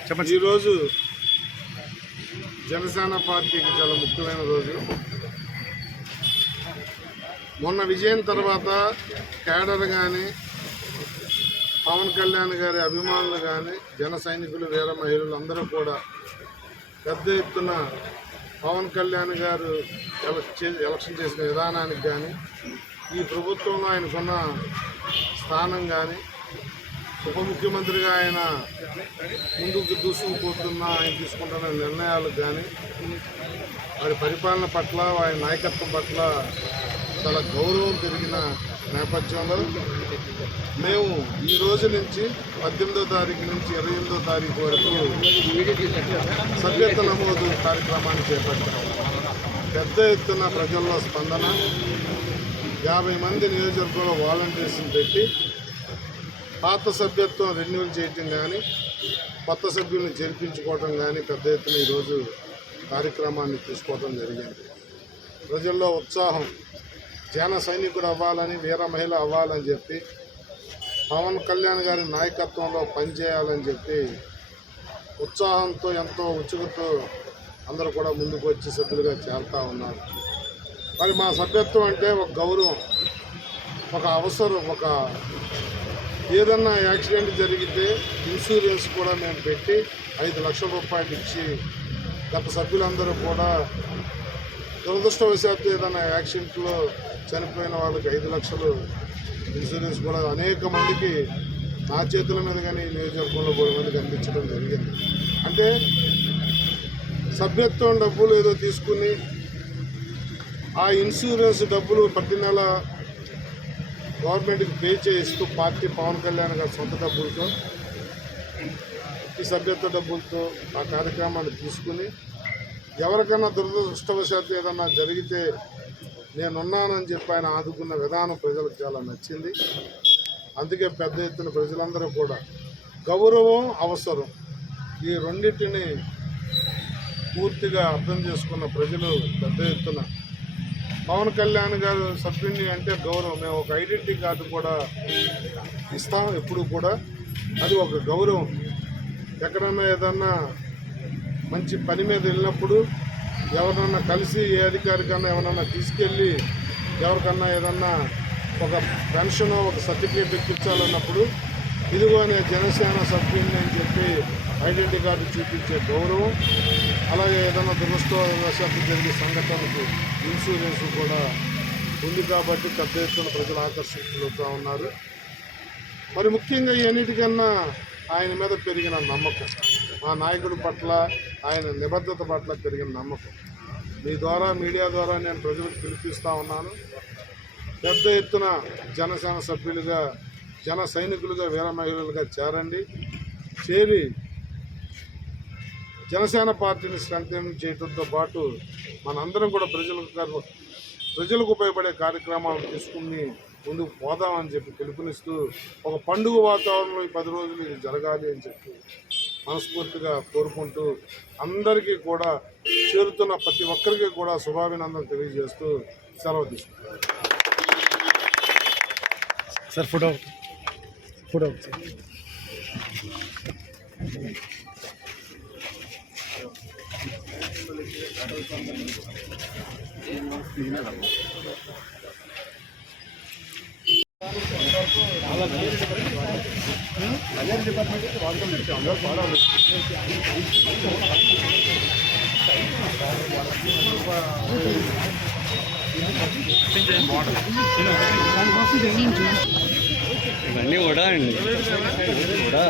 చెప్పండి. ఈరోజు జనసేన పార్టీకి చాలా ముఖ్యమైన రోజు. మొన్న విజయం తర్వాత కేడర్ కానీ పవన్ కళ్యాణ్ గారి అభిమానులు కానీ జన సైనికులు వీర మహిళలు అందరూ కూడా పెద్ద ఎత్తున పవన్ కళ్యాణ్ గారు చే- ఎలక్షన్ చేసిన విధానానికి కానీ ఈ ప్రభుత్వంలో ఆయనకున్న స్థానం కానీ ఉప ముఖ్యమంత్రిగా ఆయన ముందుకు దూసుకుపోతున్న ఆయన తీసుకుంటున్న నిర్ణయాలకు కానీ వారి పరిపాలన పట్ల వారి నాయకత్వం పట్ల చాలా గౌరవం పెరిగిన నేపథ్యంలో మేము ఈ రోజు నుంచి పద్దెనిమిదో తారీఖు నుంచి ఇరవై ఎనిమిదో తారీఖు వరకు సభ్యత నమోదు కార్యక్రమాన్ని చేపట్టాం. పెద్ద ఎత్తున ప్రజల్లో స్పందన యాభై మంది నియోజకవర్గంలో వాలంటీర్స్ని పెట్టి పాత సభ్యత్వం రెన్యువల్ చేయటం కానీ కొత్త సభ్యుల్ని జరిపించుకోవటం కానీ పెద్ద ఎత్తున ఈరోజు కార్యక్రమాన్ని తీసుకోవడం జరిగింది. ప్రజల్లో ఉత్సాహం జన సైనికుడు అవ్వాలని వీర మహిళ అవ్వాలని చెప్పి పవన్ కళ్యాణ్ గారి నాయకత్వంలో పనిచేయాలని చెప్పి ఉత్సాహంతో ఎంతో ఉత్సుకతో అందరూ కూడా ముందుకు వచ్చి సభ్యులుగా చేరుతూ ఉన్నారు. మరి మా సభ్యత్వం అంటే ఒక గౌరవం ఒక అవసరం ఒక ఏదన్నా యాక్సిడెంట్ జరిగితే ఇన్సూరెన్స్ కూడా మేము పెట్టి ఐదు లక్షల రూపాయలు ఇచ్చి గత సభ్యులందరూ కూడా దురదృష్టవశాత్తు ఏదైనా యాక్సిడెంట్లో చనిపోయిన వాళ్ళకి ఐదు లక్షలు ఇన్సూరెన్స్ కూడా అనేక మందికి నా చేతుల మీద కానీ నియోజకవర్గంలో కూడా మందికి అందించడం జరిగింది. అంటే సభ్యత్వం డబ్బులు ఏదో తీసుకుని ఆ ఇన్సూరెన్స్ డబ్బులు ప్రతి నెల గవర్నమెంట్కి పే చేయిస్తూ పార్టీ పవన్ కళ్యాణ్ గారి సొంత డబ్బులతో ఈ సభ్యత్వ డబ్బులతో ఆ కార్యక్రమాన్ని తీసుకుని ఎవరికైనా దురదృష్టవశాత్తు ఏదన్నా జరిగితే నేనున్నానని చెప్పి ఆయన ఆదుకున్న విధానం ప్రజలకు చాలా నచ్చింది. అందుకే పెద్ద ఎత్తున ప్రజలందరూ కూడా గౌరవం అవసరం ఈ రెండింటిని పూర్తిగా అర్థం చేసుకున్న ప్రజలు పెద్ద ఎత్తున పవన్ కళ్యాణ్ గారు సభ్యుని అంటే గౌరవం. మేము ఒక ఐడెంటిటీ కార్డు కూడా ఇస్తాం ఎప్పుడు కూడా. అది ఒక గౌరవం. ఎక్కడన్నా ఏదన్నా మంచి పని మీద వెళ్ళినప్పుడు ఎవరినన్నా కలిసి ఏ అధికారికన్నా ఎవరన్నా తీసుకెళ్ళి ఎవరికన్నా ఏదన్నా ఒక పెన్షన్ ఒక సర్టిఫికేట్ ఇప్పించాలన్నప్పుడు ఇదిగో అనే జనసేన సభ్యుని అని చెప్పి ఐడెంటిటీ కార్డు చూపించే గౌరవం. అలాగే ఏదైనా దురదృష్టవశాత్తు జరిగే సంఘటనలకు ఇన్సూరెన్స్ కూడా ఉంది కాబట్టి పెద్ద ఎత్తున ప్రజలు ఆకర్షితులుగా ఉన్నారు. మరి ముఖ్యంగా ఎన్నిటికన్నా ఆయన మీద పెరిగిన నమ్మకం మా నాయకుడి పట్ల ఆయన నిబద్ధత పట్ల పెరిగిన నమ్మకం. మీ ద్వారా మీడియా ద్వారా నేను ప్రజలకు పిలిపిస్తూ ఉన్నాను. పెద్ద ఎత్తున జనసేన సభ్యులుగా జన సైనికులుగా వీర మహిళలుగా చేరండి. చేరి జనసేన పార్టీని స్ట్రెంగ్ చేయడంతో పాటు మనందరం కూడా ప్రజలకు ప్రజలకు ఉపయోగపడే కార్యక్రమాలు తీసుకుని ముందుకు పోదామని చెప్పి పిలుపునిస్తూ ఒక పండుగ వాతావరణంలో ఈ పది రోజులు ఇది జరగాలి అని చెప్పి మనస్ఫూర్తిగా కోరుకుంటూ అందరికీ కూడా చేరుతున్న ప్రతి ఒక్కరికి కూడా శుభాభినందనలు తెలియజేస్తూ సెలవు తీసుకుంటారు సార్ ఫోటో ఫోటో. ఇవన్నీ కూడా అండి. కూడా